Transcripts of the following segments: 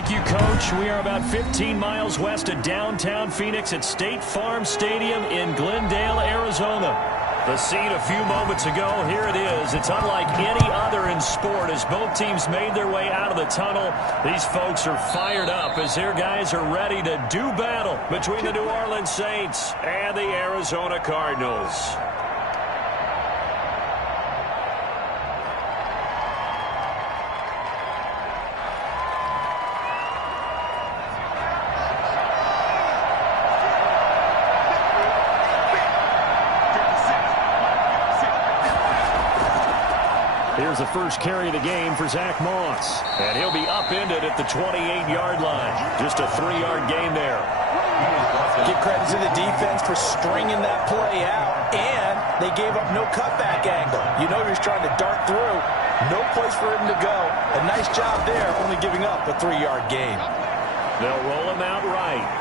Thank you, Coach. We are about 15 miles west of downtown Phoenix at State Farm Stadium in Glendale, Arizona. The scene a few moments ago, here it is. It's unlike any other in sport as both teams made their way out of the tunnel. These folks are fired up as their guys are ready to do battle between the New Orleans Saints and the Arizona Cardinals. Here's the first carry of the game for Zach Moss. And he'll be upended at the 28-yard line. Just a 3-yard gain there. Give credit to the defense for stringing that play out. And they gave up no cutback angle. You know he was trying to dart through. No place for him to go. A nice job there, only giving up a 3-yard gain. They'll roll him out right.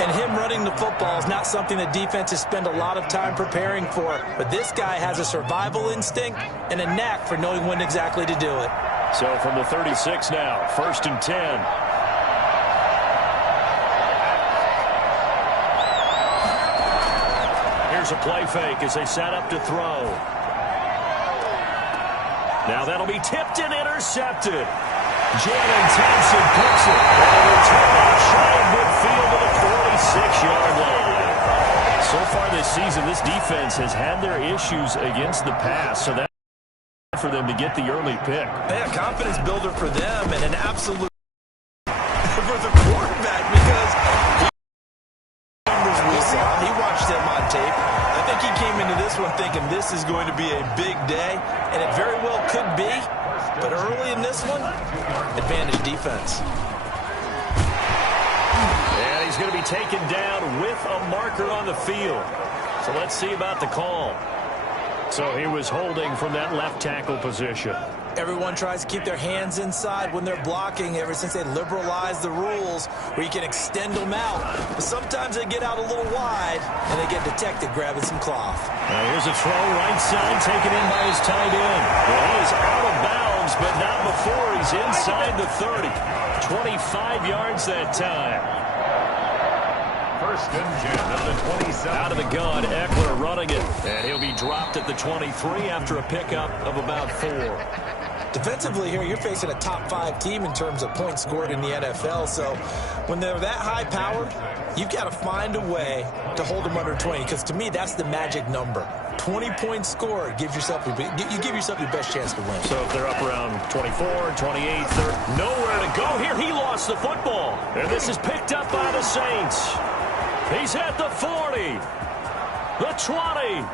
And him running the football is not something that defenses spend a lot of time preparing for. But this guy has a survival instinct and a knack for knowing when exactly to do it. So from the 36 now, 1st and 10. Here's a play fake as they set up to throw. Now that'll be tipped and intercepted. Jalen Thompson picks it. And a return out shy of midfield to the 46-yard line. So far this season, this defense has had their issues against the pass, so that's for them to get the early pick. Yeah, confidence builder for them and an absolute for the quarterback because he watched them on tape. I think he came into this one thinking this is going to be a big day, and it very well could be. But early in this one, advantage defense. And he's going to be taken down with a marker on the field. So let's see about the call. So he was holding from that left tackle position. Everyone tries to keep their hands inside when they're blocking ever since they liberalized the rules where you can extend them out. But sometimes they get out a little wide and they get detected grabbing some cloth. Now here's a throw right side taken in by his tight end. Well, he is out of bounds, but not before he's inside the 30. 25 yards that time. 1st and 10 at the 27. Out of the gun, Eckler running it. And he'll be dropped at the 23 after a pickup of about 4. Defensively here, you're facing a top-5 team in terms of points scored in the NFL. So when they're that high power, you've got to find a way to hold them under 20. Because to me, that's the magic number. 20 points scored gives yourself you give yourself your best chance to win. So if they're up around 24, 28, 30, nowhere to go here. He lost the football. And this is picked up by the Saints. He's at the 40, the 20,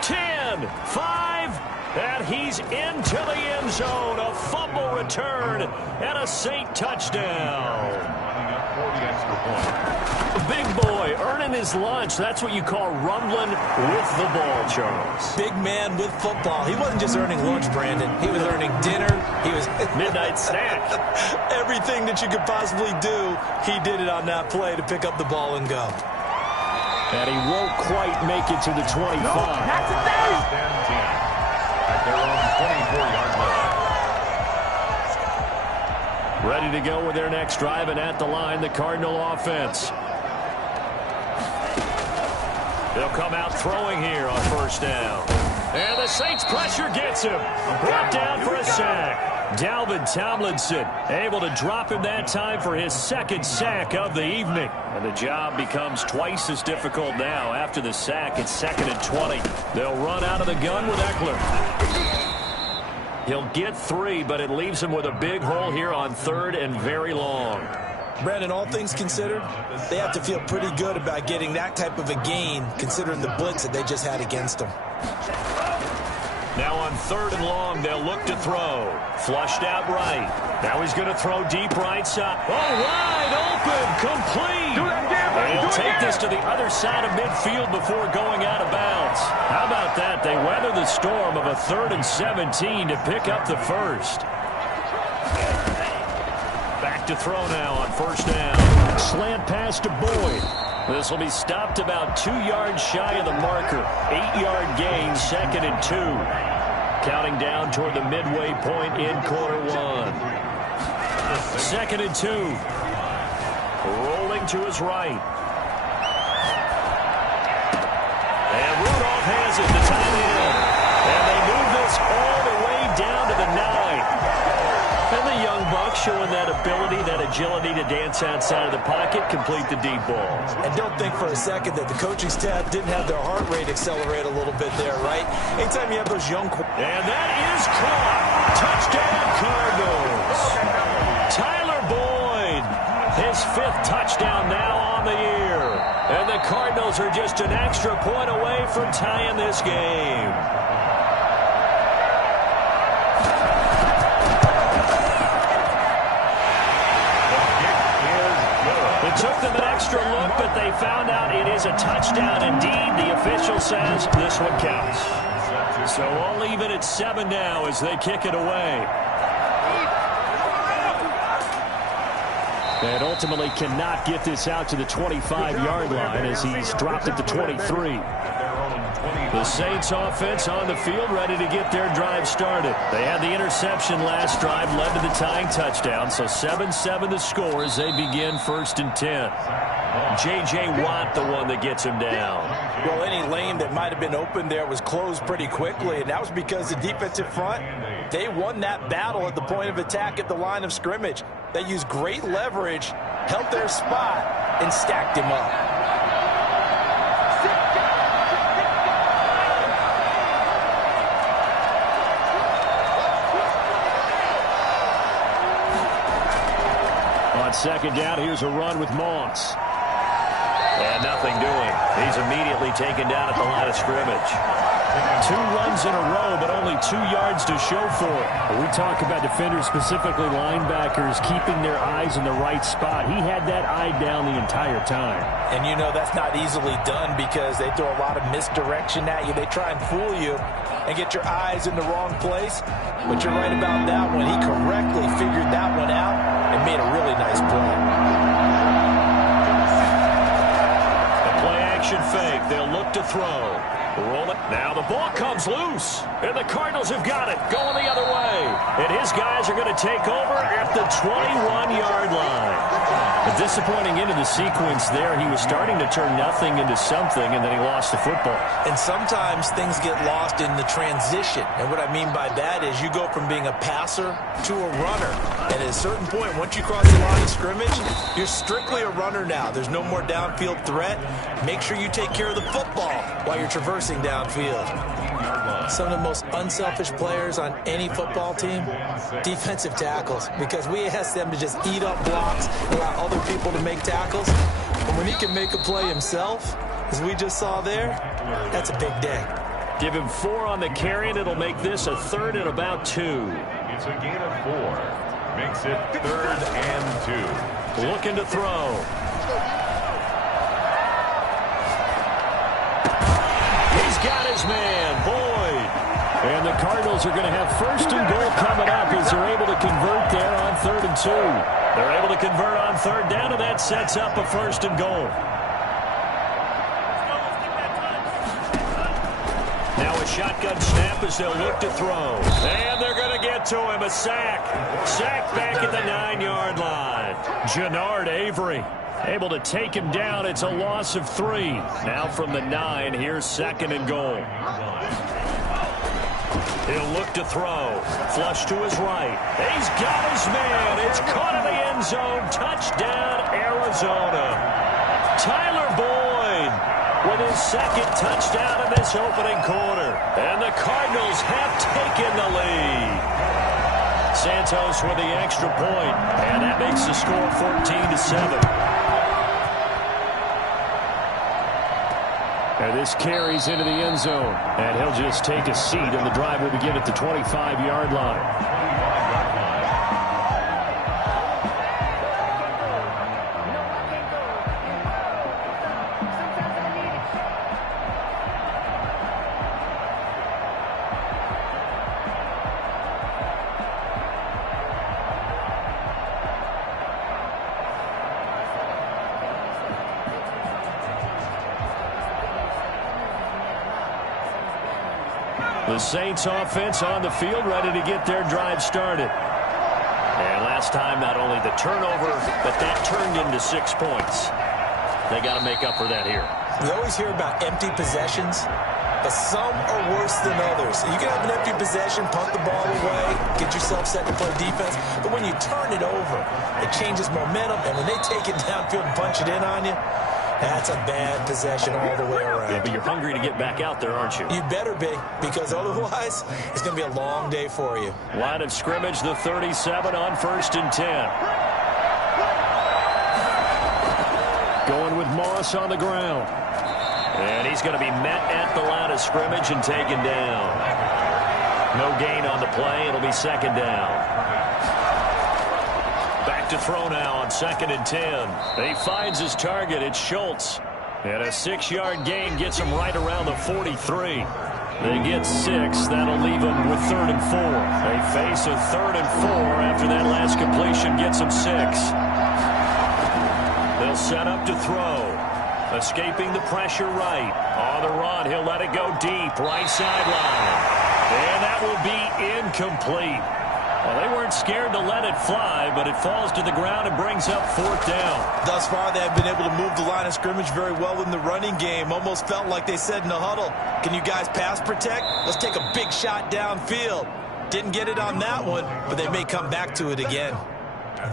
10, 5, and he's into the end zone. A fumble return and a Saint touchdown. Big boy earning his lunch. That's what you call rumbling with the ball, Charles. Big man with football. He wasn't just earning lunch, Brandon. He was earning dinner. He was midnight snack. Everything that you could possibly do, he did it on that play to pick up the ball and go. And he won't quite make it to the 25. No, that's a day. At their own 24-yard line. Ready to go with their next drive, and at the line, the Cardinal offense. They'll come out throwing here on 1st down. And the Saints pressure gets him. Brought down for a sack. Dalvin Tomlinson able to drop him that time for his 2nd sack of the evening. And the job becomes twice as difficult now after the sack. It's 2nd and 20. They'll run out of the gun with Eckler. He'll get 3, but it leaves him with a big hole here on 3rd and very long. Brandon, all things considered, they have to feel pretty good about getting that type of a gain considering the blitz that they just had against them. Now on 3rd and long, they'll look to throw. Flushed out right. Now he's going to throw deep right side. Oh, wide open, complete. And he'll take this to the other side of midfield before going out of bounds. How about that? They weather the storm of a 3rd and 17 to pick up the 1st. Back to throw now on 1st down. Slant pass to Boyd. This will be stopped about 2 yards shy of the marker. 8-yard gain, 2nd and 2. Counting down toward the midway point in quarter one. 2nd and 2. Rolling to his right. And Rudolph has it, the tight end. And they move this all the way down to the 9. And the young buck showing that ability, that agility to dance outside of the pocket, complete the deep ball. And don't think for a second that the coaching staff didn't have their heart rate accelerate a little bit there, right? Anytime you have those young... And that is caught. Touchdown, Cardinals. Tyler Boyd, his 5th touchdown now on the year. And the Cardinals are just an extra point away from tying this game. It took them an extra look, but they found out it is a touchdown indeed. The official says this one counts. So all even at 7 now as they kick it away. And ultimately cannot get this out to the 25-yard line as he's dropped at the 23. The Saints offense on the field ready to get their drive started. They had the interception last drive, led to the tying touchdown. So 7-7 the score as they begin 1st and 10. J.J. Watt the one that gets him down. Well, any lane that might have been open there was closed pretty quickly, and that was because the defensive front, they won that battle at the point of attack at the line of scrimmage. They used great leverage, held their spot, and stacked him up. On 2nd down, here's a run with Moss. And nothing doing. He's immediately taken down at the line of scrimmage. 2 runs in a row, but only 2 yards to show for it. We talk about defenders, specifically linebackers, keeping their eyes in the right spot. He had that eye down the entire time. And you know that's not easily done because they throw a lot of misdirection at you. They try and fool you and get your eyes in the wrong place. But you're right about that one. He correctly figured that one out and made a really nice play. The play action fake. They'll look to throw. Roll it. Now the ball comes loose. And the Cardinals have got it. Going the other way. And his guys are going to take over at the 21-yard line. A disappointing end of the sequence there. He was starting to turn nothing into something, and then he lost the football. And sometimes things get lost in the transition. And what I mean by that is you go from being a passer to a runner. And at a certain point, once you cross the line of scrimmage, you're strictly a runner now. There's no more downfield threat. Make sure you take care of the football while you're traversing downfield. Some of the most unselfish players on any football team, defensive tackles, because we ask them to just eat up blocks, allow other people to make tackles. And when he can make a play himself, as we just saw there, that's a big day. Give him 4 on the carry, and it'll make this a 3rd and about 2. It's a gain of 4. Makes it 3rd and 2. Looking to throw. He's got his man, Boyd. And the Cardinals are going to have 1st and goal coming up as they're able to convert there on 3rd and 2. They're able to convert on 3rd down, and that sets up a 1st and goal. Now a shotgun snap as they'll look to throw. And they're going to get to him. A sack. Sack back at the 9-yard line. Jannard Avery able to take him down. It's a loss of 3. Now from the 9, here's 2nd and goal. He'll look to throw. Flush to his right. He's got his man. It's caught in the end zone. Touchdown, Arizona. Tyler Boyd with his 2nd touchdown in this opening quarter. And the Cardinals have taken the lead. Santos with the extra point. And that makes the score 14-7. And this carries into the end zone. And he'll just take a seat, and the drive will begin at the 25-yard line. The Saints offense on the field, ready to get their drive started. And last time, not only the turnover, but that turned into 6 points. They got to make up for that here. We always hear about empty possessions, but some are worse than others. You can have an empty possession, punt the ball away, get yourself set to play defense, but when you turn it over, it changes momentum, and when they take it downfield and punch it in on you, that's a bad possession all the way around. Yeah, but you're hungry to get back out there, aren't you? You better be, because otherwise, it's going to be a long day for you. Line of scrimmage, the 37 on 1st and 10. Going with Moss on the ground. And he's going to be met at the line of scrimmage and taken down. No gain on the play. It'll be 2nd down. Back to throw now on 2nd and 10. He finds his target. It's Schultz. And a 6-yard gain gets him right around the 43. They get 6. That'll leave them with 3rd and 4. They face a 3rd and 4 after that last completion gets them 6. They'll set up to throw. Escaping the pressure right. On the run, he'll let it go deep. Right sideline. And that will be incomplete. Well, they weren't scared to let it fly, but it falls to the ground and brings up 4th down. Thus far, they have been able to move the line of scrimmage very well in the running game. Almost felt like they said in the huddle, can you guys pass protect? Let's take a big shot downfield. Didn't get it on that one, but they may come back to it again.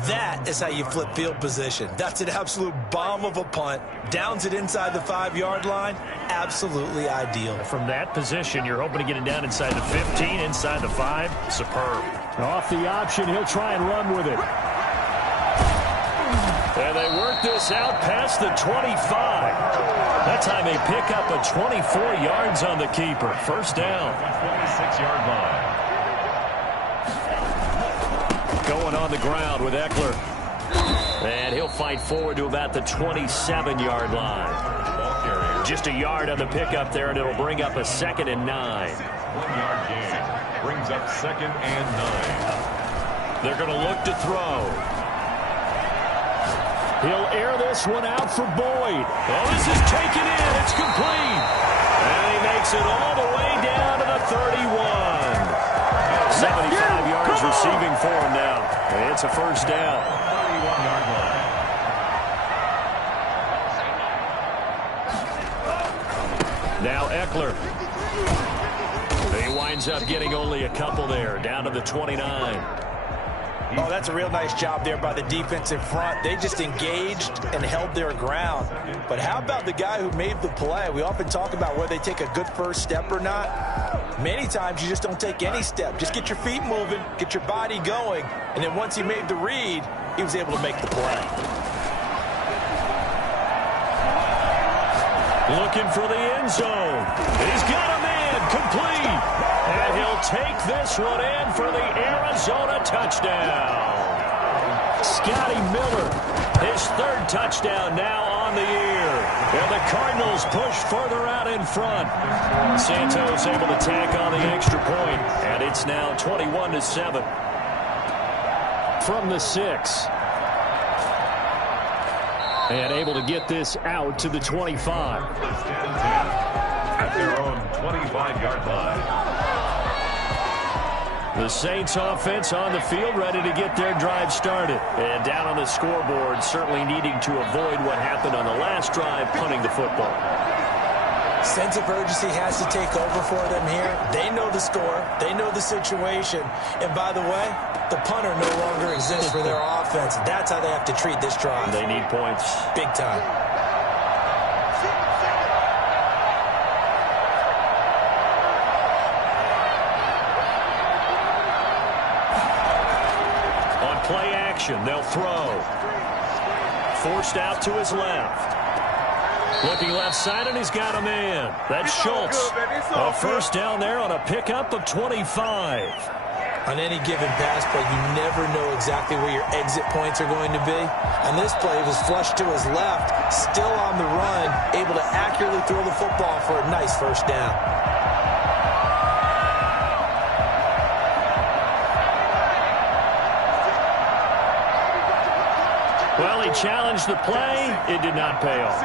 That is how you flip field position. That's an absolute bomb of a punt. Downs it inside the 5-yard line. Absolutely ideal. From that position, you're hoping to get it down inside the 15, inside the 5. Superb. Off the option, he'll try and run with it. And they work this out past the 25. That time they pick up a 24 yards on the keeper. 1st down. 26-yard line. Going on the ground with Eckler. And he'll fight forward to about the 27-yard line. Just a yard on the pickup there, and it'll bring up a 2nd and 9. 1-yard gain. Brings up 2nd and 9. They're going to look to throw. He'll air this one out for Boyd. Oh, this is taken in. It's complete. And he makes it all the way down to the 31. 75 yards receiving for him now. It's a 1st down. 31-yard line. Now Eckler. He winds up getting only a couple there, down to the 29. Oh, that's a real nice job there by the defense in front. They just engaged and held their ground. But how about the guy who made the play? We often talk about whether they take a good first step or not. Many times you just don't take any step. Just get your feet moving, get your body going, and then once he made the read, he was able to make the play. Looking for the end zone. He's got a man complete. And he'll take this one in for the Arizona touchdown. Scotty Miller, his 3rd touchdown now on the year. And the Cardinals push further out in front. Santos able to tack on the extra point. And it's now 21-7. From the 6. And able to get this out to the 25. At their own 25-yard line. The Saints offense on the field, ready to get their drive started. And down on the scoreboard, certainly needing to avoid what happened on the last drive, punting the football. Sense of urgency has to take over for them here. They know the score. They know the situation. And by the way, the punter no longer exists for their offense. That's how they have to treat this drive. They need points. Big time. On play action, they'll throw. Forced out to his left. Looking left side, and he's got a man. That's Schultz. A 1st down there on a pickup of 25. On any given pass play, you never know exactly where your exit points are going to be. And this play was flushed to his left, still on the run, able to accurately throw the football for a nice 1st down. Well, he challenged the play. It did not pay off.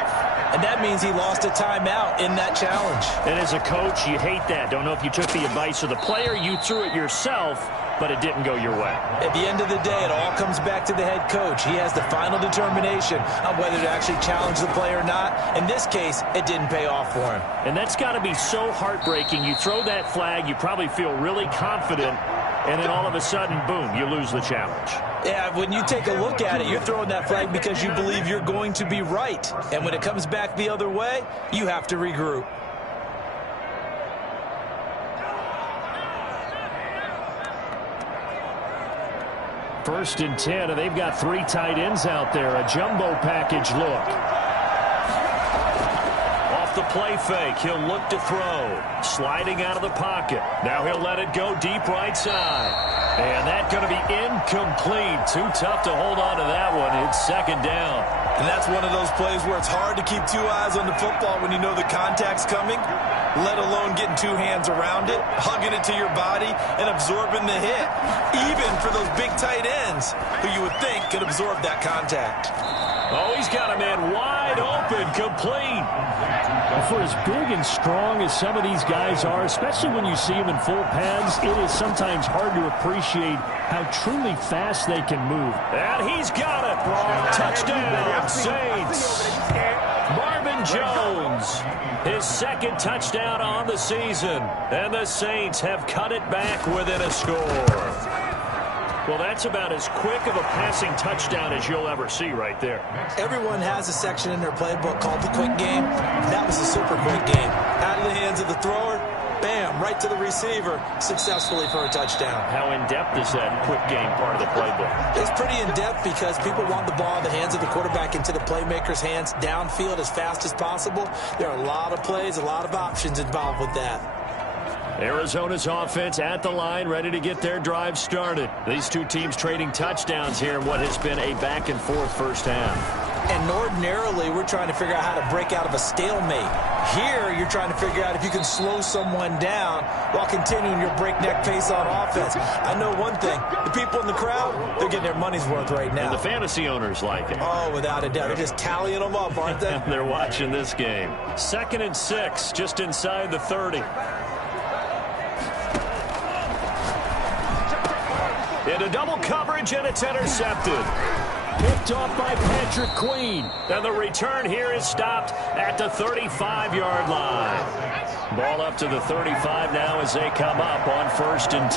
and that means he lost a timeout in that challenge. And as a coach, you hate that. Don't know if you took the advice of the player, you threw it yourself, but it didn't go your way. At the end of the day, it all comes back to the head coach. He has the final determination on whether to actually challenge the play or not. In this case, it didn't pay off for him. And that's got to be so heartbreaking. You throw that flag, you probably feel really confident, and then all of a sudden, boom, you lose the challenge. Yeah, when you take a look at it, you're throwing that flag because you believe you're going to be right. And when it comes back the other way, you have to regroup. First and 10, and they've got 3 tight ends out there. A jumbo package look. Off the play fake, he'll look to throw. Sliding out of the pocket. Now he'll let it go deep right side. And that's going to be incomplete. Too tough to hold on to that one. It's second down. And that's one of those plays where it's hard to keep 2 eyes on the football when you know the contact's coming, let alone getting 2 hands around it, hugging it to your body, and absorbing the hit. Even for those big tight ends who you would think could absorb that contact. Oh, he's got a man wide open, complete. For as big and strong as some of these guys are, especially when you see them in full pads, it is sometimes hard to appreciate how truly fast they can move. And he's got it. Touchdown, Saints. Marvin Jones, his second touchdown on the season. And the Saints have cut it back within a score. Well, that's about as quick of a passing touchdown as you'll ever see right there. Everyone has a section in their playbook called the quick game. That was a super quick game. Out of the hands of the thrower, bam, right to the receiver, successfully for a touchdown. How in-depth is that quick game part of the playbook? It's pretty in-depth because people want the ball in the hands of the quarterback into the playmaker's hands downfield as fast as possible. There are a lot of plays, a lot of options involved with that. Arizona's offense at the line, ready to get their drive started. These two teams trading touchdowns here in what has been a back-and-forth first half. And ordinarily, we're trying to figure out how to break out of a stalemate. Here, you're trying to figure out if you can slow someone down while continuing your breakneck pace on offense. I know one thing. The people in the crowd, they're getting their money's worth right now. And the fantasy owners like it. Oh, without a doubt. They're just tallying them up, aren't they? They're watching this game. 2nd and 6, just inside the 30. Into double coverage, and it's intercepted. Picked off by Patrick Queen. And the return here is stopped at the 35-yard line. Ball up to the 35 now as they come up on 1st and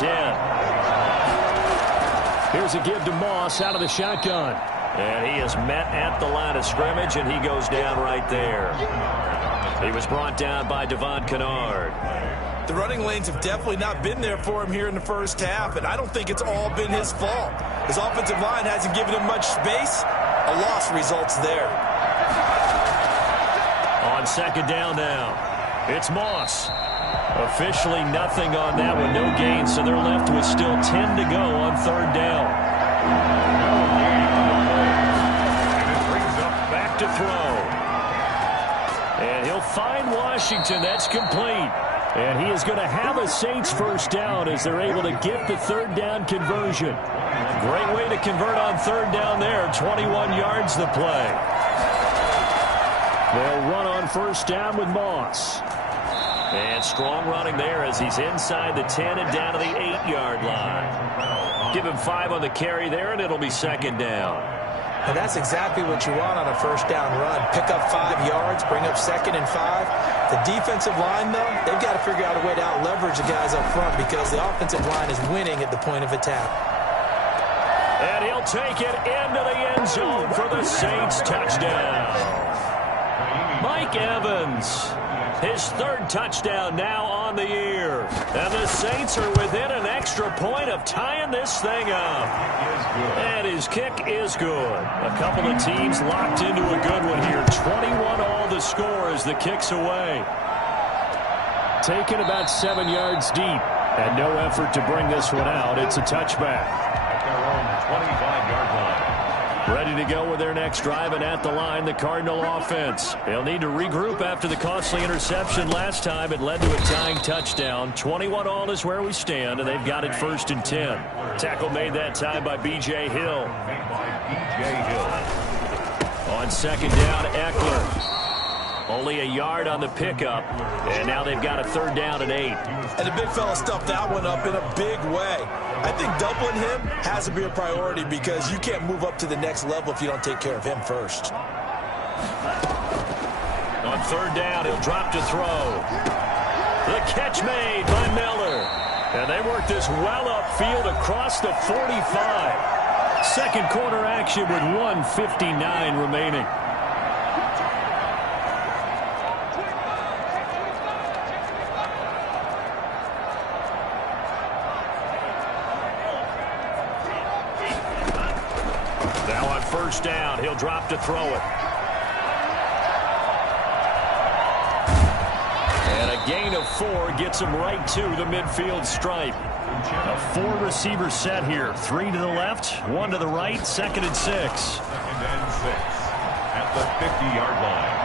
10. Here's a give to Moss out of the shotgun. And he is met at the line of scrimmage, and he goes down right there. He was brought down by Devon Kennard. The running lanes have definitely not been there for him here in the first half, and I don't think it's all been his fault. His offensive line hasn't given him much space. A loss results there. On 2nd down now, it's Moss. Officially nothing on that one, no gain, so they're left with still 10 to go on 3rd down. Back to throw. And he'll find Washington. That's complete. And he is going to have a Saints first down as they're able to get the 3rd down conversion. Great way to convert on 3rd down there. 21 yards the play. They'll run on 1st down with Moss. And strong running there as he's inside the 10 and down to the 8-yard line. Give him 5 on the carry there, and it'll be 2nd down. And that's exactly what you want on a 1st down run. Pick up 5 yards, bring up 2nd and 5. The defensive line, though, they've got to figure out a way to out-leverage the guys up front because the offensive line is winning at the point of attack. And he'll take it into the end zone for the Saints touchdown. Mike Evans, his 3rd touchdown now on the year. And the Saints are within an extra point of tying this thing up. And his kick is good. A couple of teams locked into a good one here. 21 all the score as the kick's away. Taken about 7 yards deep. And no effort to bring this one out. It's a touchback. At their own 25-yard line. Ready to go with their next drive, and at the line, the Cardinal offense. They'll need to regroup after the costly interception last time. It led to a tying touchdown. 21 all is where we stand, and they've got it 1st and 10. Tackle made that time by B.J. Hill. On 2nd down, Eckler. Only a yard on the pickup, and now they've got a 3rd down and 8. And the big fella stuffed that one up in a big way. I think doubling him has to be a priority because you can't move up to the next level if you don't take care of him first. On 3rd down, he'll drop to throw. The catch made by Miller. And they work this well upfield across the 45. Second quarter action with 1:59 remaining. Now on 1st down, he'll drop to throw it. Gain of 4 gets him right to the midfield stripe. A 4-receiver set here. 3 to the left, 1 to the right, 2nd and 6. 2nd and 6 at the 50-yard line.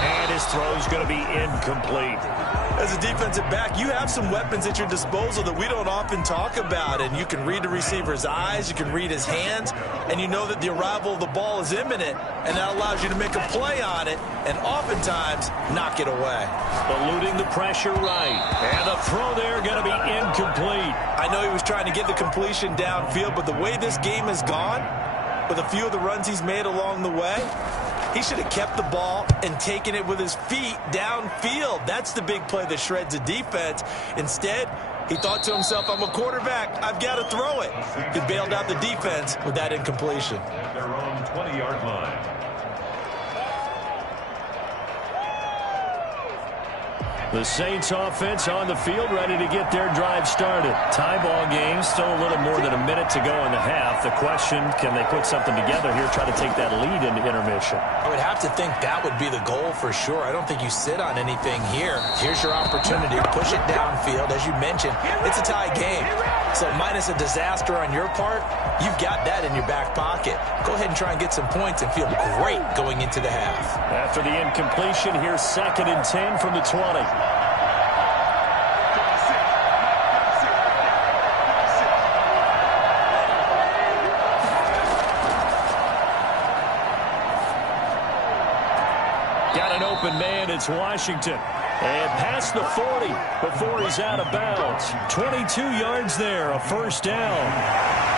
And his throw's going to be incomplete. As a defensive back, you have some weapons at your disposal that we don't often talk about, and you can read the receiver's eyes, you can read his hands, and you know that the arrival of the ball is imminent, and that allows you to make a play on it, and oftentimes knock it away. Eluding the pressure right, and the throw there going to be incomplete. I know he was trying to get the completion downfield, but the way this game has gone, with a few of the runs he's made along the way, he should have kept the ball and taken it with his feet downfield. That's the big play that shreds the defense. Instead, he thought to himself, I'm a quarterback. I've got to throw it. He bailed out the defense with that incompletion. At their own 20-yard line. The Saints offense on the field, ready to get their drive started. Tie ball game, still a little more than a minute to go in the half. The question, can they put something together here, try to take that lead into intermission? I would have to think that would be the goal for sure. I don't think you sit on anything here. Here's your opportunity. Push it downfield. As you mentioned, it's a tie game. So minus a disaster on your part, you've got that in your back pocket. Go ahead and try and get some points and feel great going into the half. After the incompletion, here's 2nd and 10 from the 20. Got an open man, it's Washington. And past the 40 before he's out of bounds. 22 yards there, a 1st down.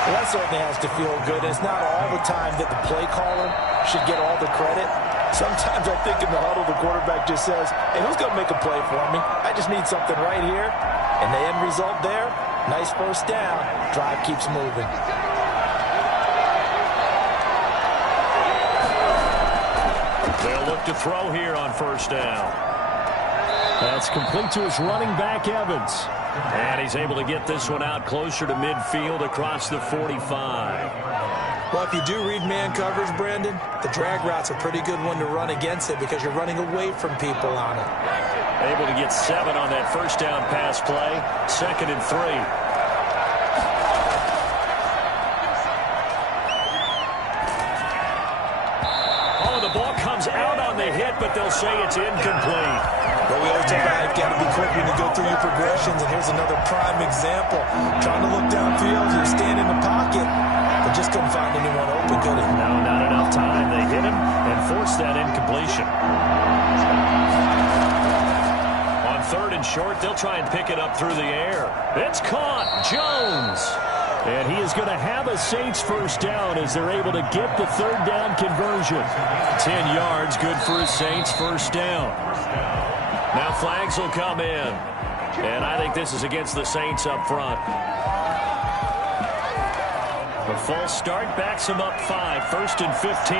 Well, that certainly has to feel good. It's not all the time that the play caller should get all the credit. Sometimes I think in the huddle, the quarterback just says, hey, who's going to make a play for me? I just need something right here. And the end result there, nice 1st down. Drive keeps moving. They'll look to throw here on 1st down. That's complete to his running back, Evans. And he's able to get this one out closer to midfield across the 45. Well, if you do read man coverage, Brandon, the drag route's a pretty good one to run against it because you're running away from people on it. Able to get 7 on that 1st down pass play. 2nd and 3. Oh, the ball comes out on the hit, but they'll say it's incomplete. But we always talk about you've got to be quick when you go through your progressions, and here's another prime example. Trying to look downfield, you stand in the pocket, but just couldn't find anyone open, could he? No, not enough time. They hit him and forced that incompletion. On 3rd and short, they'll try and pick it up through the air. It's caught. Jones. And he is going to have a Saints 1st down as they're able to get the 3rd down conversion. 10 yards, good for a Saints 1st down. Now flags will come in. And I think this is against the Saints up front. The false start backs him up 5, 1st and 15.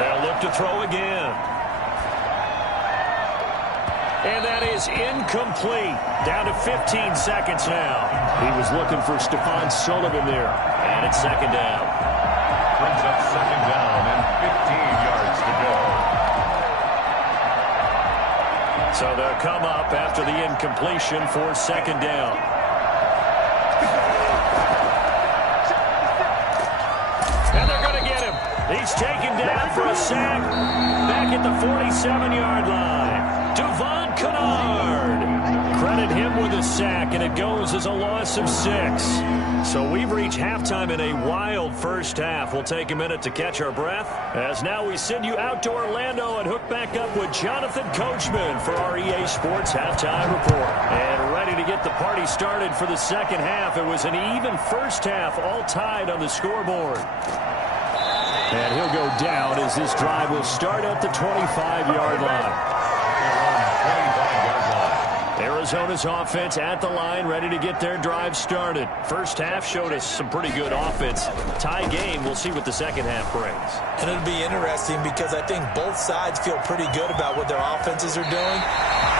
They'll look to throw again. And that is incomplete. Down to 15 seconds now. He was looking for Stephon Sullivan there. And it's 2nd down. Brings up 2nd down and 15 yards to go. So they'll come up after the incompletion for 2nd down. And they're going to get him. He's taken down for a sack. Back at the 47-yard line. Devon Kennard. Credit credit him with a sack, and it goes as a loss of 6. So we've reached halftime in a wild first half. We'll take a minute to catch our breath, as now we send you out to Orlando and hook back up with Jonathan Coachman for our EA Sports Halftime Report. And ready to get the party started for the second half. It was an even first half, all tied on the scoreboard. And he'll go down as this drive will start at the 25-yard line. Arizona's offense at the line, ready to get their drive started. First half showed us some pretty good offense. Tie game, we'll see what the second half brings. And it'll be interesting because I think both sides feel pretty good about what their offenses are doing.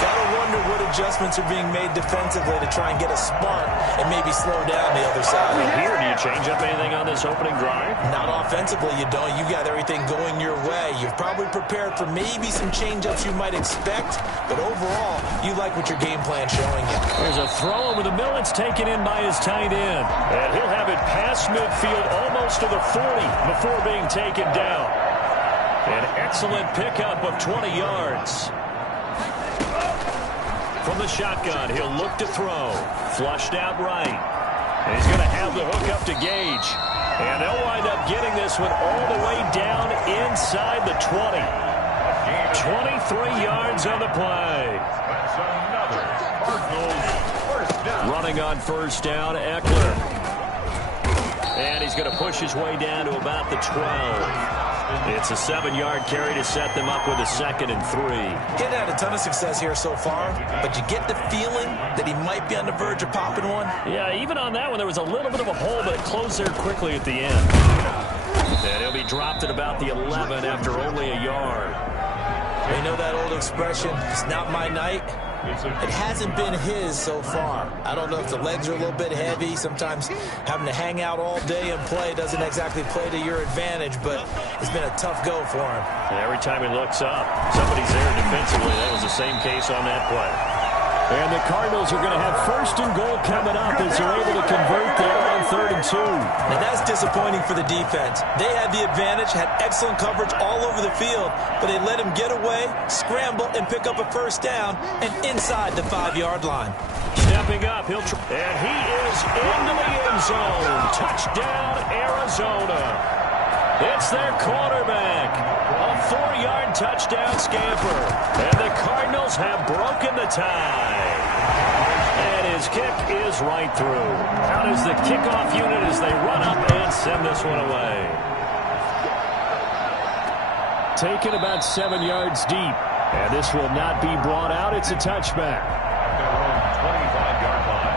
Got to wonder what adjustments are being made defensively to try and get a spark and maybe slow down the other side. Here, do you change up anything on this opening drive? Not offensively, you don't. You got everything going your way. You've probably prepared for maybe some change-ups you might expect, but overall, you like what your game plan showing you. There's a throw over the middle. It's taken in by his tight end. And he'll have it past midfield almost to the 40 before being taken down. An excellent pickup of 20 yards. From the shotgun, he'll look to throw. Flushed out right. And he's going to have the hook up to Gage. And they'll wind up getting this one all the way down inside the 20. 23 yards on the play. Running on first down, Eckler. And he's going to push his way down to about the 12. It's a 7-yard carry to set them up with a 2nd and 3. He's had a ton of success here so far, but you get the feeling that he might be on the verge of popping one. Yeah, even on that one, there was a little bit of a hole, but it closed there quickly at the end. And he'll be dropped at about the 11 after only a yard. You know that old expression, it's not my night? It hasn't been his so far. I don't know if the legs are a little bit heavy. Sometimes having to hang out all day and play doesn't exactly play to your advantage, but it's been a tough go for him. And every time he looks up, somebody's there defensively. That was the same case on that play. And the Cardinals are going to have 1st and goal coming up as they're able to convert there on 3rd and 2. Now that's disappointing for the defense. They had the advantage, had excellent coverage all over the field, but they let him get away, scramble, and pick up a first down and inside the 5-yard line. Stepping up, and he is into the end zone. Touchdown, Arizona. It's their quarterback. A 4-yard touchdown scamper. And the Cardinals have broken the tie. And his kick is right through. Out is the kickoff unit as they run up and send this one away. Taken about 7 yards deep. And this will not be brought out. It's a touchback. 25-yard line.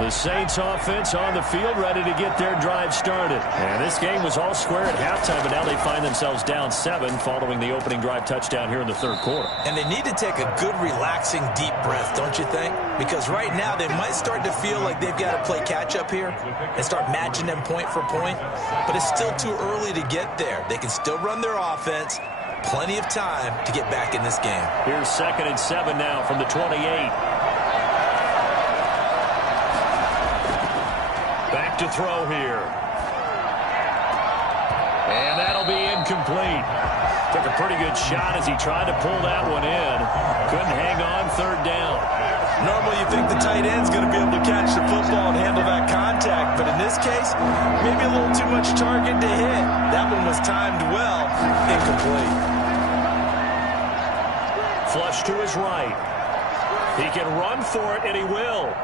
The Saints offense on the field ready to get their drive started. And this game was all square at halftime, but now they find themselves down 7 following the opening drive touchdown here in the 3rd quarter. And they need to take a good, relaxing, deep breath, don't you think? Because right now they might start to feel like they've got to play catch-up here and start matching them point for point. But it's still too early to get there. They can still run their offense. Plenty of time to get back in this game. Here's 2nd and 7 now from the 28. Back to throw here. And that'll be incomplete. Took a pretty good shot as he tried to pull that one in. Couldn't hang on 3rd down. Normally you think the tight end's going to be able to catch the football and handle that contact, but in this case, maybe a little too much target to hit. That one was timed well. Incomplete. Flush to his right. He can run for it, and he will.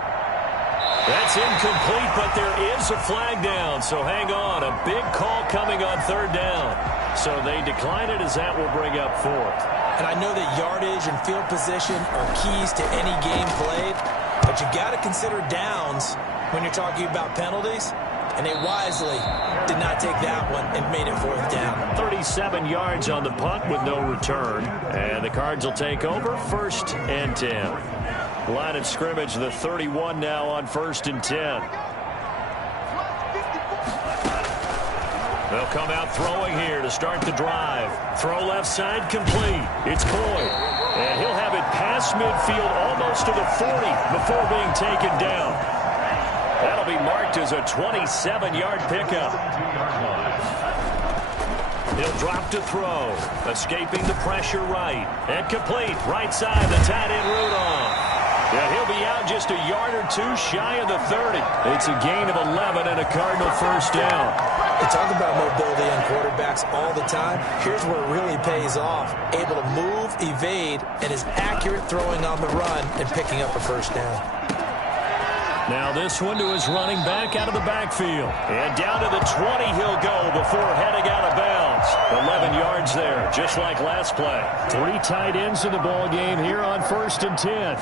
That's incomplete, but there is a flag down, so hang on. A big call coming on 3rd down. So they decline it as that will bring up 4th. And I know that yardage and field position are keys to any game played, but you got to consider downs when you're talking about penalties, and they wisely did not take that one and made it 4th down. 37 yards on the punt with no return, and the Cards will take over 1st and 10. Line of scrimmage, the 31 now on 1st and 10. They'll come out throwing here to start the drive. Throw left side complete. It's Boyd. And he'll have it past midfield almost to the 40 before being taken down. That'll be marked as a 27-yard pickup. He'll drop to throw. Escaping the pressure right. And complete. Right side, the tight end Rudolph. Yeah, he'll be out just a yard or two shy of the 30. It's a gain of 11 and a Cardinal first down. We talk about mobility in quarterbacks all the time. Here's where it really pays off. Able to move, evade, and is accurate throwing on the run and picking up a first down. Now this one to his running back out of the backfield. And down to the 20 he'll go before heading out of bounds. 11 yards there, just like last play. 3 tight ends in the ball game here on 1st and 10.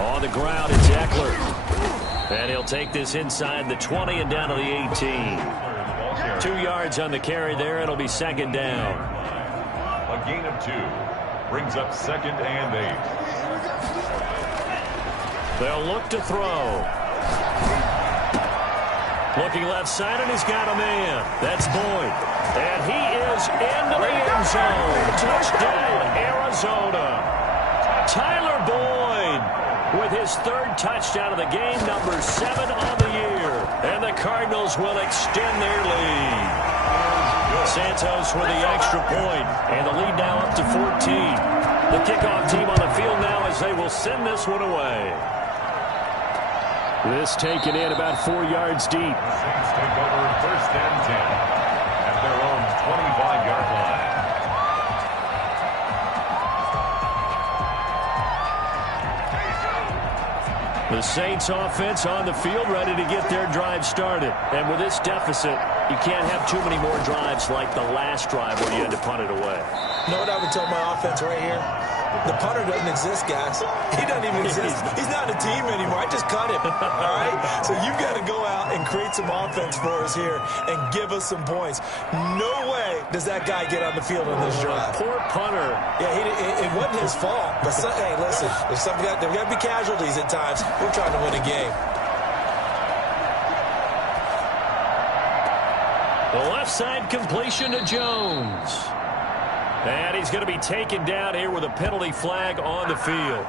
On the ground, it's Eckler. And he'll take this inside the 20 and down to the 18. 2 yards on the carry there. It'll be second down. A gain of 2. Brings up 2nd and 8. They'll look to throw. Looking left side, and he's got a man. That's Boyd. And he is into the end zone. Touchdown, Arizona. Tyler Boyd with his 3rd touchdown of the game, number 7 on the year. And the Cardinals will extend their lead. Santos with the extra point, and the lead now up to 14. The kickoff team on the field now as they will send this one away. This taken in about 4 yards deep. Saints take over 1st and 10 at their own 25-yard line. The Saints offense on the field ready to get their drive started. And with this deficit, you can't have too many more drives like the last drive where you had to punt it away. You know what I would tell my offense right here? The punter doesn't exist, guys. He doesn't even exist. He's not a team anymore. I just cut him. All right? So you've got to go out and create some offense for us here and give us some points. No way does that guy get on the field on this drive. Poor punter. Yeah, it wasn't his fault. But, hey, listen, there's got to be casualties at times. We're trying to win a game. The left side completion to Jones. And he's going to be taken down here with a penalty flag on the field.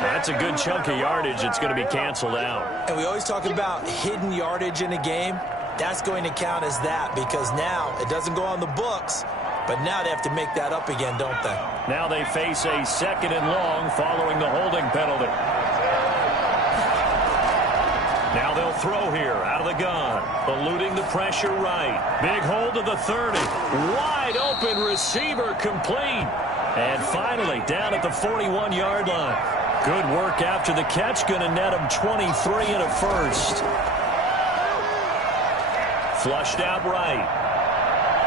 That's a good chunk of yardage. It's going to be canceled out. And we always talk about hidden yardage in a game. That's going to count as that because now it doesn't go on the books, but now they have to make that up again, don't they? Now they face a 2nd and long following the holding penalty. Now they'll throw here out of the gun. Eluding the pressure right. Big hold to the 30. Wide open receiver complete. And finally down at the 41-yard line. Good work after the catch. Going to net him 23 and a first. Flushed out right.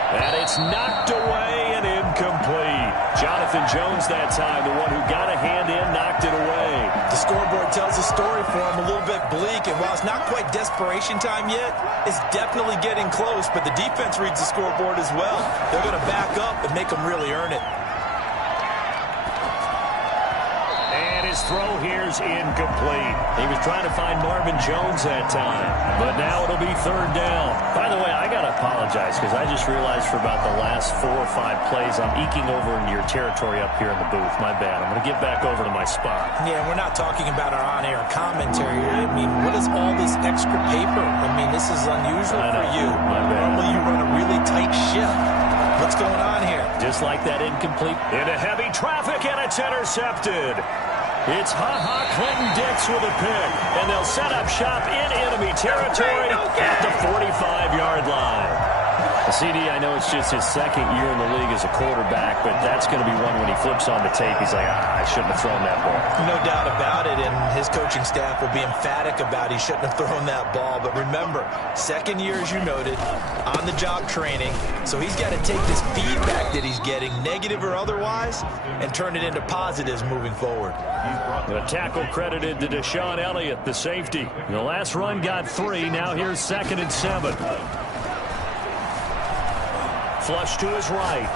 And it's knocked away and incomplete. Jonathan Jones that time, the one who got a hand in, knocked it away. The scoreboard tells a story for him, a little bit bleak, and while it's not quite desperation time yet, it's definitely getting close, but the defense reads the scoreboard as well. They're going to back up and make them really earn it. And his throw here's incomplete. He was trying to find Marvin Jones that time, but now it'll be 3rd down. By the way, I got to apologize because I just realized for about the last 4 or 5 plays I'm eking over into your territory up here in the booth. My bad. I'm going to get back over to my spot. Yeah, we're not talking about our on-air commentary. I mean, what is all this extra paper? I mean, this is unusual for you. My bad. Normally you run a really tight ship. What's going on here? Just like that incomplete. Into heavy traffic, and it's intercepted. It's Clinton Dix with a pick, and they'll set up shop in enemy territory at the 45-yard line. CD, I know it's just his 2nd year in the league as a quarterback, but that's going to be one when he flips on the tape. He's like, I shouldn't have thrown that ball. No doubt about it, and his coaching staff will be emphatic about he shouldn't have thrown that ball. But remember, 2nd year, as you noted, on-the-job training, so he's got to take this feedback that he's getting, negative or otherwise, and turn it into positives moving forward. The tackle credited to Deshaun Elliott, the safety. The last run got 3. Now here's 2nd and 7. Flush to his right.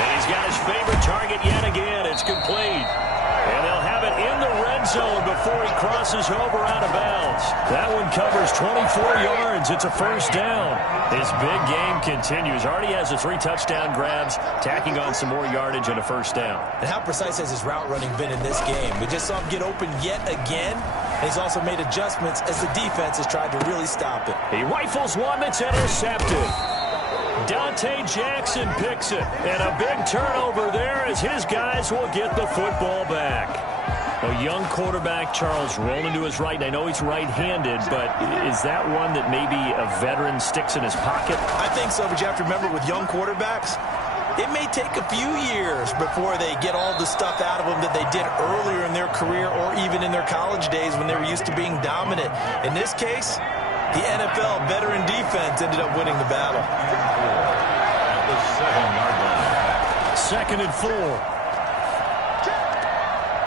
And he's got his favorite target yet again. It's complete. And they'll have it in the red zone before he crosses over out of bounds. That one covers 24 yards. It's a first down. His big game continues. Already has the 3 touchdown grabs, tacking on some more yardage and a first down. And how precise has his route running been in this game? We just saw him get open yet again. And he's also made adjustments as the defense has tried to really stop it. He rifles one that's intercepted. Dante Jackson picks it. And a big turnover there as his guys will get the football back. A young quarterback, Charles, rolling to his right. And I know he's right-handed, but is that one that maybe a veteran sticks in his pocket? I think so, but you have to remember with young quarterbacks, it may take a few years before they get all the stuff out of them that they did earlier in their career or even in their college days when they were used to being dominant. In this case, the NFL veteran defense ended up winning the battle. At the 7-yard line. 2nd and 4.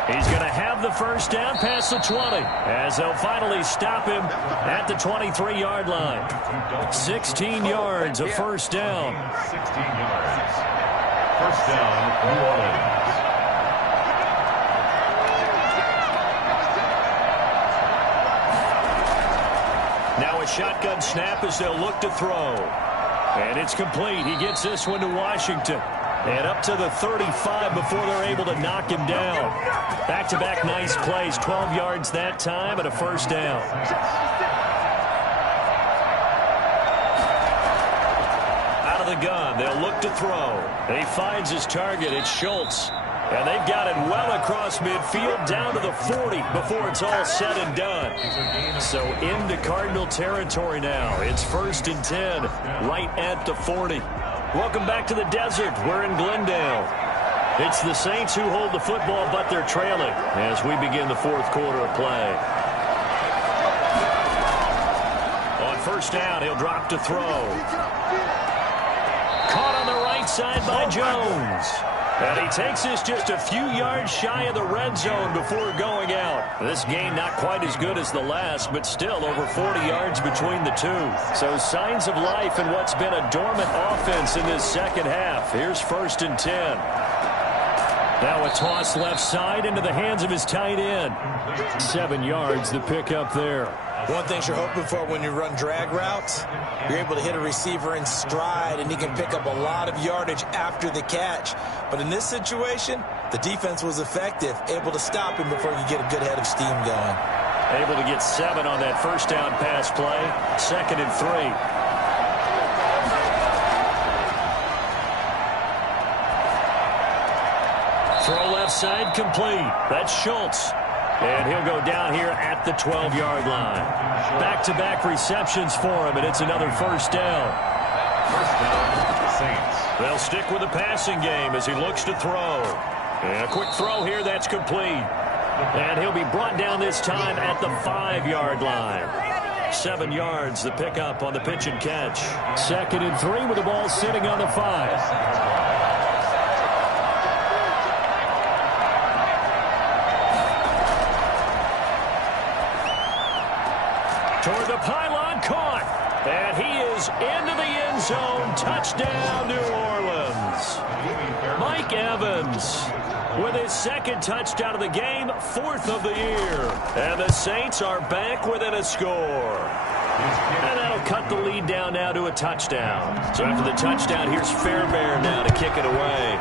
He's going to have the first down past the 20 as they'll finally stop him at the 23-yard line. 16 yards, a first down. 16 yards. First down, New Orleans. Now a shotgun snap as they'll look to throw. And it's complete. He gets this one to Washington. And up to the 35 before they're able to knock him down. Back-to-back nice plays. 12 yards that time and a first down. Out of the gun, they'll look to throw. And he finds his target. It's Schultz. And they've got it well across midfield down to the 40 before it's all said and done. So into Cardinal territory now. It's 1st and 10 right at the 40. Welcome back to the desert. We're in Glendale. It's the Saints who hold the football, but they're trailing as we begin the 4th quarter of play. On first down, he'll drop to throw. Caught on the right side by Jones. And he takes this just a few yards shy of the red zone before going out. This game not quite as good as the last, but still over 40 yards between the two. So signs of life in what's been a dormant offense in this second half. Here's 1st and 10. Now a toss left side into the hands of his tight end. 7 yards, the pickup there. One thing you're hoping for when you run drag routes, you're able to hit a receiver in stride, and he can pick up a lot of yardage after the catch. But in this situation, the defense was effective, able to stop him before you get a good head of steam going. Able to get 7 on that first down pass play. 2nd and 3. Throw left side complete. That's Schultz. And he'll go down here at the 12-yard line. Back-to-back receptions for him, and it's another first down. First down, Saints. They'll stick with the passing game as he looks to throw. And a quick throw here, that's complete. And he'll be brought down this time at the 5-yard line. 7 yards, the pickup on the pitch and catch. 2nd and 3 with the ball sitting on the 5. Toward the pylon, caught. And he is into the end zone. Touchdown, New Orleans. Mike Evans with his 2nd touchdown of the game, 4th of the year. And the Saints are back within a score. And that'll cut the lead down now to a touchdown. So after the touchdown, here's Fairbairn now to kick it away.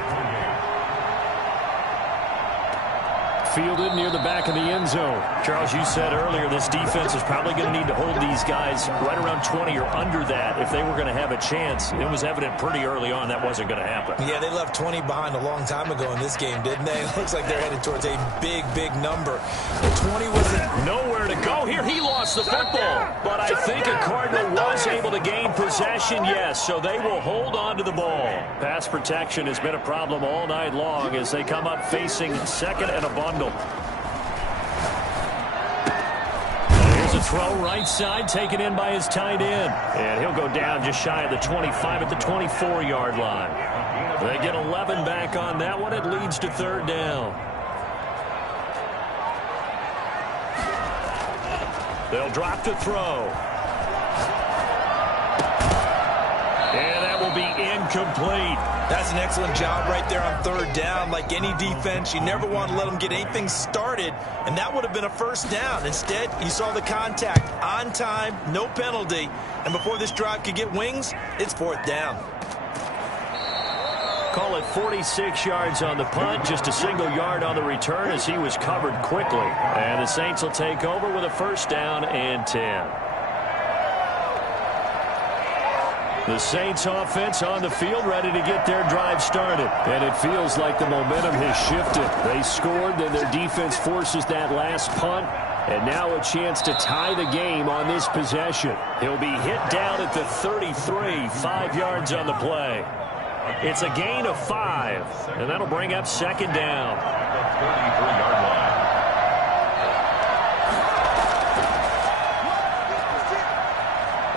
Fielded near the back of the end zone. Charles, you said earlier this defense is probably going to need to hold these guys right around 20 or under that if they were going to have a chance. It was evident pretty early on that wasn't going to happen. Yeah, they left 20 behind a long time ago in this game, didn't they? It looks like they're headed towards a big, big number. The 20 wasn't nowhere to go here. He lost the football. But I think a Cardinal was able to gain possession, yes, so they will hold on to the ball. Pass protection has been a problem all night long as they come up facing 2nd and a bundle. Here's a throw right side taken in by his tight end. And he'll go down just shy of the 25 at the 24-yard line. They get 11 back on that one. It leads to 3rd down. They'll drop to throw. And that will be incomplete. That's an excellent job right there on 3rd down. Like any defense, you never want to let them get anything started, and that would have been a first down. Instead, you saw the contact on time, no penalty, and before this drive could get wings, it's 4th down. Call it 46 yards on the punt, just a single yard on the return as he was covered quickly. And the Saints will take over with a first down and 10. The Saints offense on the field ready to get their drive started. And it feels like the momentum has shifted. They scored, then their defense forces that last punt. And now a chance to tie the game on this possession. He'll be hit down at the 33, 5 yards on the play. It's a gain of 5, and that'll bring up second down. 33-yard line.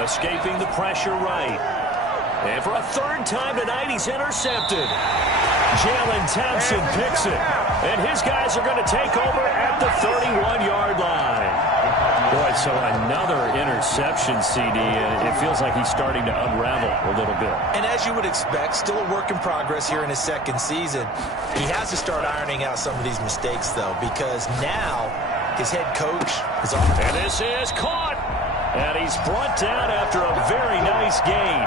Escaping the pressure right. And for a third time tonight, he's intercepted. Jalen Thompson picks it. And his guys are going to take over at the 31-yard line. Boy, so another interception, CD. And it feels like he's starting to unravel a little bit. And as you would expect, still a work in progress here in his second season. He has to start ironing out some of these mistakes, though, because now his head coach is on. And this is caught. And he's brought down after a very nice gain.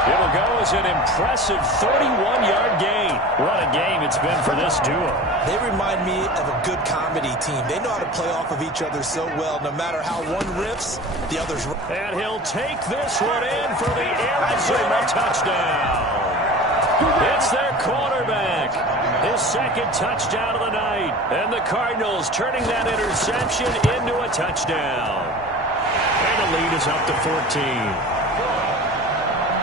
It'll go as an impressive 31-yard gain. What a game it's been for this duo. They remind me of a good comedy team. They know how to play off of each other so well. No matter how one riffs, the other's... And he'll take this one in for the Arizona touchdown. It's their quarterback. His second touchdown of the night. And the Cardinals turning that interception into a touchdown. And the lead is up to 14.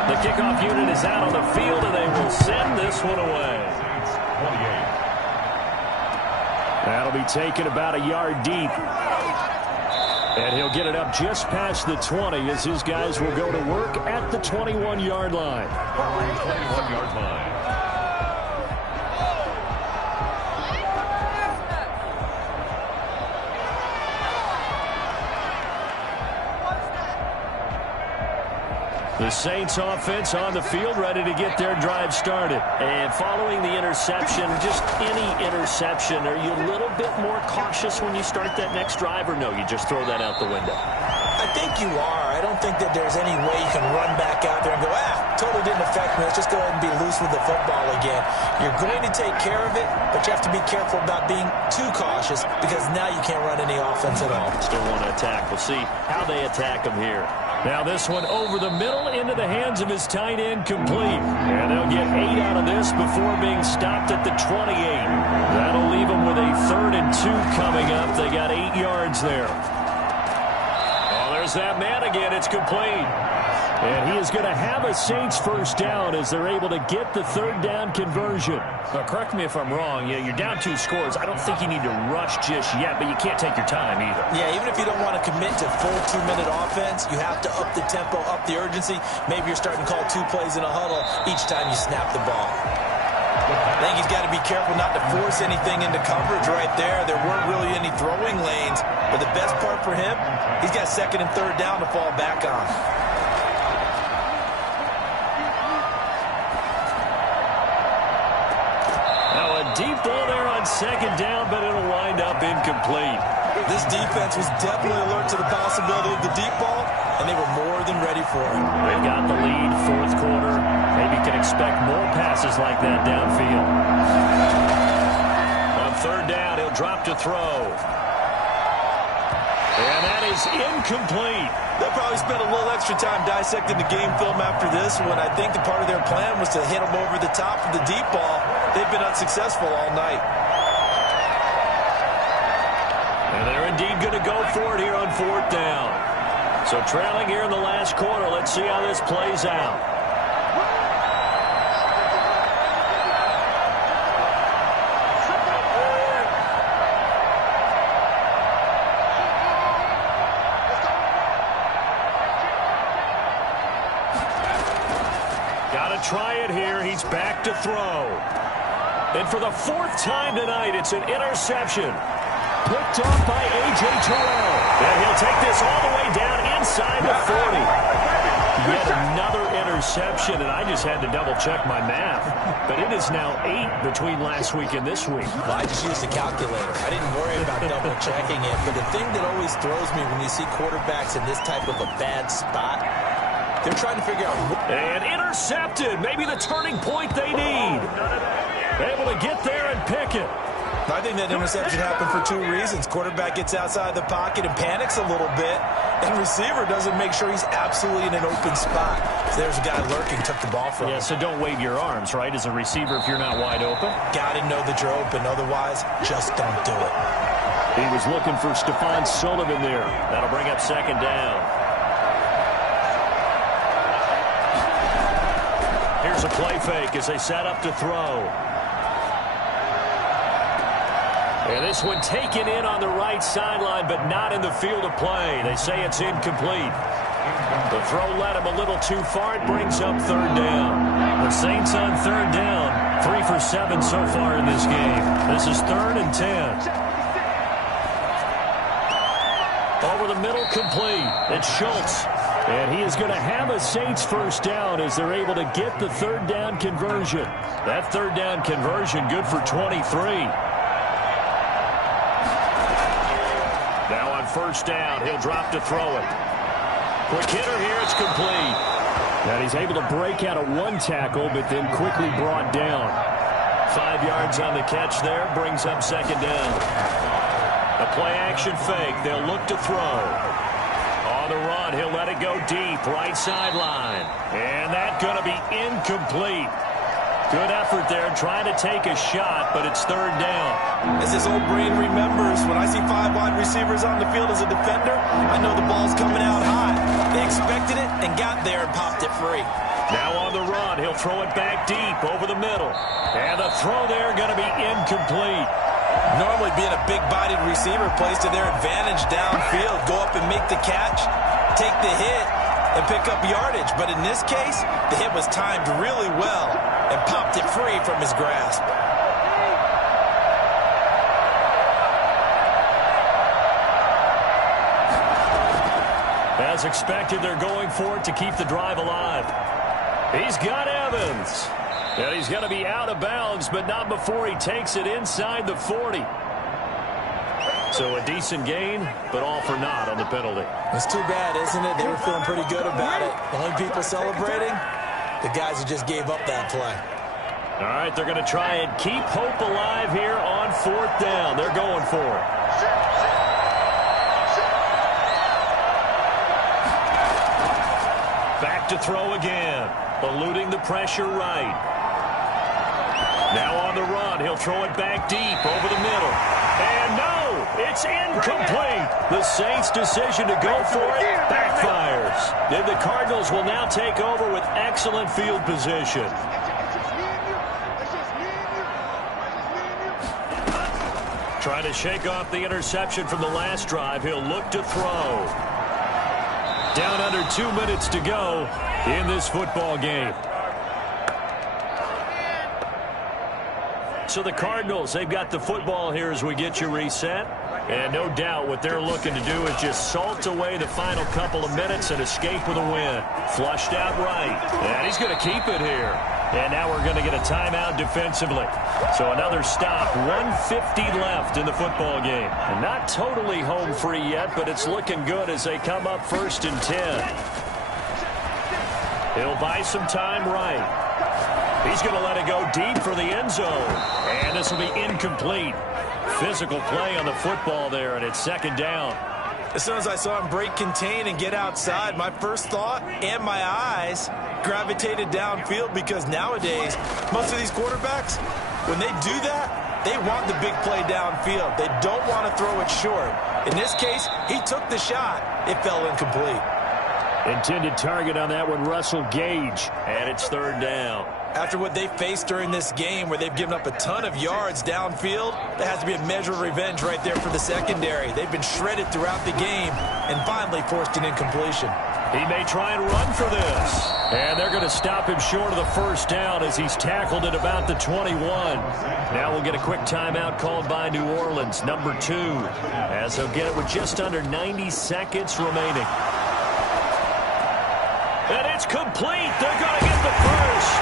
The kickoff unit is out on the field, and they will send this one away. That'll be taken about a yard deep. And he'll get it up just past the 20 as his guys will go to work at the 21-yard line. 21-yard line. The Saints offense on the field ready to get their drive started. And following the interception, just any interception, are you a little bit more cautious when you start that next drive, or no, you just throw that out the window? I think you are. I don't think that there's any way you can run back out there and go, totally didn't affect me. Let's just go ahead and be loose with the football again. You're going to take care of it, but you have to be careful about being too cautious because now you can't run any offense at all. Still want to attack. We'll see how they attack him here. Now this one over the middle into the hands of his tight end, complete. And they'll get 8 out of this before being stopped at the 28. That'll leave them with a 3rd and 2 coming up. They got 8 yards there. Oh, there's that man again. It's complete. And he is going to have a Saints first down as they're able to get the 3rd down conversion. Now, correct me if I'm wrong. Yeah, you're down 2 scores. I don't think you need to rush just yet, but you can't take your time either. Yeah, even if you don't want to commit to full 2-minute offense, you have to up the tempo, up the urgency. Maybe you're starting to call 2 plays in a huddle each time you snap the ball. I think he's got to be careful not to force anything into coverage right there. There weren't really any throwing lanes, but the best part for him, he's got 2nd and 3rd down to fall back on. Deep ball there on 2nd down, but it'll wind up incomplete. This defense was definitely alert to the possibility of the deep ball, and they were more than ready for it. They've got the lead, 4th quarter. Maybe can expect more passes like that downfield. On 3rd down, he'll drop to throw. And that is incomplete. They'll probably spend a little extra time dissecting the game film after this one. I think the part of their plan was to hit them over the top of the deep ball. They've been unsuccessful all night. And they're indeed going to go for it here on 4th down. So trailing here in the last quarter. Let's see how this plays out. Try it here. He's back to throw. And for the 4th time tonight, it's an interception. Picked off by A.J. Terrell. And he'll take this all the way down inside the 40. Yet another interception, and I just had to double-check my math. But it is now 8 between last week and this week. Well, I just used a calculator. I didn't worry about double-checking it. But the thing that always throws me when you see quarterbacks in this type of a bad spot, They're trying to figure out. And intercepted. Maybe the turning point they need. Able to get there and pick it. I think that interception happened for two reasons. Quarterback gets outside the pocket and panics a little bit, and receiver doesn't make sure he's absolutely in an open spot. So there's a guy lurking, took the ball from him. Yeah, so don't wave your arms, right, as a receiver if you're not wide open. Got to know that you're open. Otherwise, just don't do it. He was looking for Stephon Sullivan there. That'll bring up second down. Here's a play fake as they set up to throw. And this one taken in on the right sideline, but not in the field of play. They say it's incomplete. The throw led him a little too far. It brings up third down. The Saints on third down. 3 for 7 so far in this game. This is 3rd and 10. Over the middle, complete. It's Schultz. And he is going to have a Saints first down as they're able to get the third down conversion. That third down conversion good for 23. Now on first down, he'll drop to throw it. Quick hitter here, it's complete. And he's able to break out of one tackle, but then quickly brought down. 5 yards on the catch there, brings up second down. A play-action fake. They'll look to throw. On the run, he'll let it go deep, right sideline. And that's going to be incomplete. Good effort there, trying to take a shot, but it's third down. As his old brain remembers, when I see 5 wide receivers on the field as a defender, I know the ball's coming out high. They expected it and got there and popped it free. Now on the run, he'll throw it back deep over the middle. And the throw there going to be incomplete. Normally being a big-bodied receiver plays to their advantage downfield. Go up and make the catch, take the hit, and pick up yardage. But in this case, the hit was timed really well and popped it free from his grasp. As expected, they're going for it to keep the drive alive. He's got Evans. And he's going to be out of bounds, but not before he takes it inside the 40. So a decent gain, but all for naught on the penalty. It's too bad, isn't it? They were feeling pretty good about it. The only people celebrating, the guys who just gave up that play. All right, they're going to try and keep hope alive here on fourth down. They're going for it. Back to throw again, eluding the pressure right. Now on the run, he'll throw it back deep over the middle. And no, it's incomplete. The Saints' decision to go for it backfires. Then the Cardinals will now take over with excellent field position. Trying to shake off the interception from the last drive. He'll look to throw. Down under 2 minutes to go in this football game. So the Cardinals, they've got the football here as we get you reset. And no doubt what they're looking to do is just salt away the final couple of minutes and escape with a win. Flushed out right. And he's going to keep it here. And now we're going to get a timeout defensively. So another stop, 1:50 left in the football game. And not totally home free yet, but it's looking good as they come up 1st and 10. He'll buy some time right. He's going to let it go deep for the end zone. And this will be incomplete. Physical play on the football there, and it's second down. As soon as I saw him break contain and get outside, my first thought and my eyes gravitated downfield, because nowadays, most of these quarterbacks, when they do that, they want the big play downfield. They don't want to throw it short. In this case, he took the shot. It fell incomplete. Intended target on that one, Russell Gage. And it's third down. After what they faced during this game, where they've given up a ton of yards downfield, there has to be a measure of revenge right there for the secondary. They've been shredded throughout the game and finally forced an incompletion. He may try and run for this. And they're going to stop him short of the first down as he's tackled at about the 21. Now we'll get a quick timeout called by New Orleans, number 2, as they'll get it with just under 90 seconds remaining. And it's complete. They're going to get the first.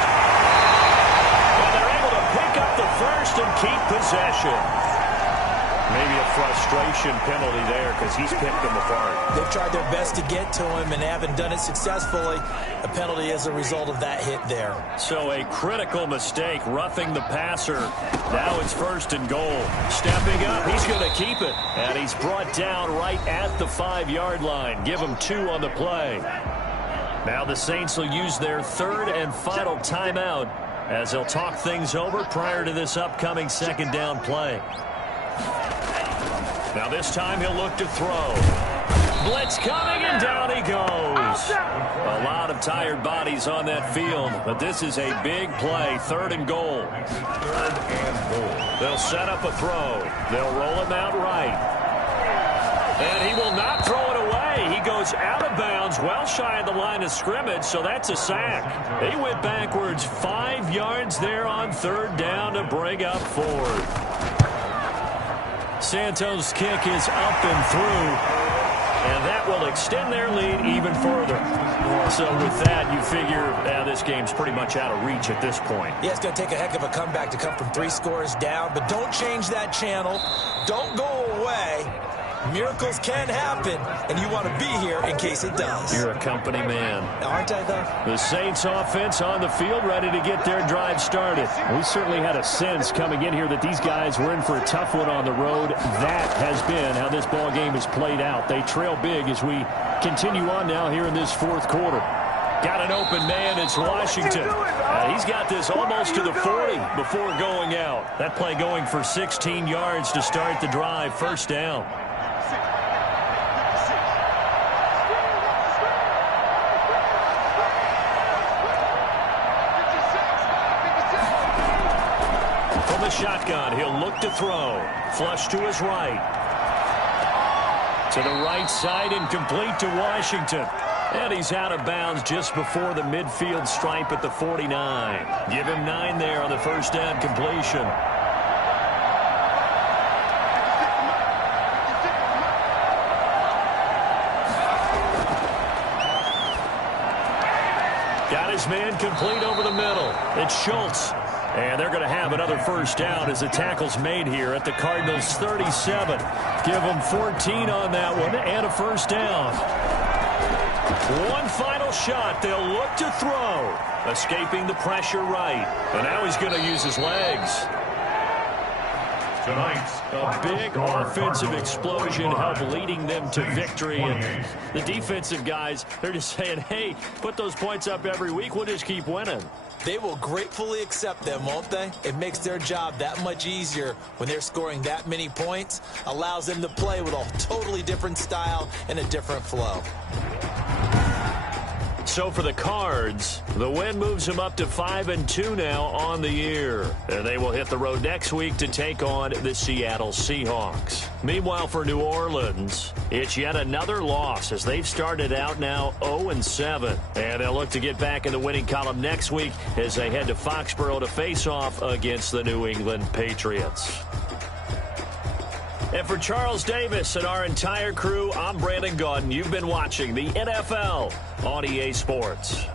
And they're able to pick up the first and keep possession. Maybe a frustration penalty there because he's picked them apart. They've tried their best to get to him and haven't done it successfully. A penalty as a result of that hit there. So a critical mistake, roughing the passer. Now it's 1st and goal. Stepping up, he's going to keep it. And he's brought down right at the 5-yard line. Give him 2 on the play. Now the Saints will use their 3rd and final timeout as they'll talk things over prior to this upcoming 2nd down play. Now this time he'll look to throw. Blitz coming, and down he goes. A lot of tired bodies on that field, but this is a big play. 3rd and goal. 3rd and goal. They'll set up a throw. They'll roll him out right. And he will not throw it away. He goes out of bounds, well shy of the line of scrimmage, so that's a sack. He went backwards 5 yards there on 3rd down to bring up 4th. Santos' kick is up and through, and that will extend their lead even further. So with that, you figure this game's pretty much out of reach at this point. Yeah, it's going to take a heck of a comeback to come from 3 scores down, but don't change that channel. Don't go away. Miracles can happen, and you want to be here in case it does. You're a company man. Aren't I, though? The Saints offense on the field, ready to get their drive started. We certainly had a sense coming in here that these guys were in for a tough one on the road. That has been how this ball game has played out. They trail big as we continue on now here in this 4th quarter. Got an open man. It's Washington. He's got this almost to the 40 before going out. That play going for 16 yards to start the drive. 1st down. From the shotgun, he'll look to throw. Flush to his right. To the right side and complete to Washington. And he's out of bounds just before the midfield stripe at the 49. Give him 9 there on the 1st down completion. Got his man complete over the middle. It's Schultz. And they're going to have another 1st down as the tackle's made here at the Cardinals' 37. Give them 14 on that one and a 1st down. One final shot. They'll look to throw. Escaping the pressure right. And now he's going to use his legs. Tonight's A big offensive explosion helped leading them to victory. And the defensive guys, they're just saying, hey, put those points up every week. We'll just keep winning. They will gratefully accept them, won't they? It makes their job that much easier when they're scoring that many points. Allows them to play with a totally different style and a different flow. So for the Cards, the win moves them up to 5-2 now on the year. And they will hit the road next week to take on the Seattle Seahawks. Meanwhile, for New Orleans, it's yet another loss as they've started out now 0-7. And they'll look to get back in the winning column next week as they head to Foxborough to face off against the New England Patriots. And for Charles Davis and our entire crew, I'm Brandon Gaudin. You've been watching the NFL on EA Sports.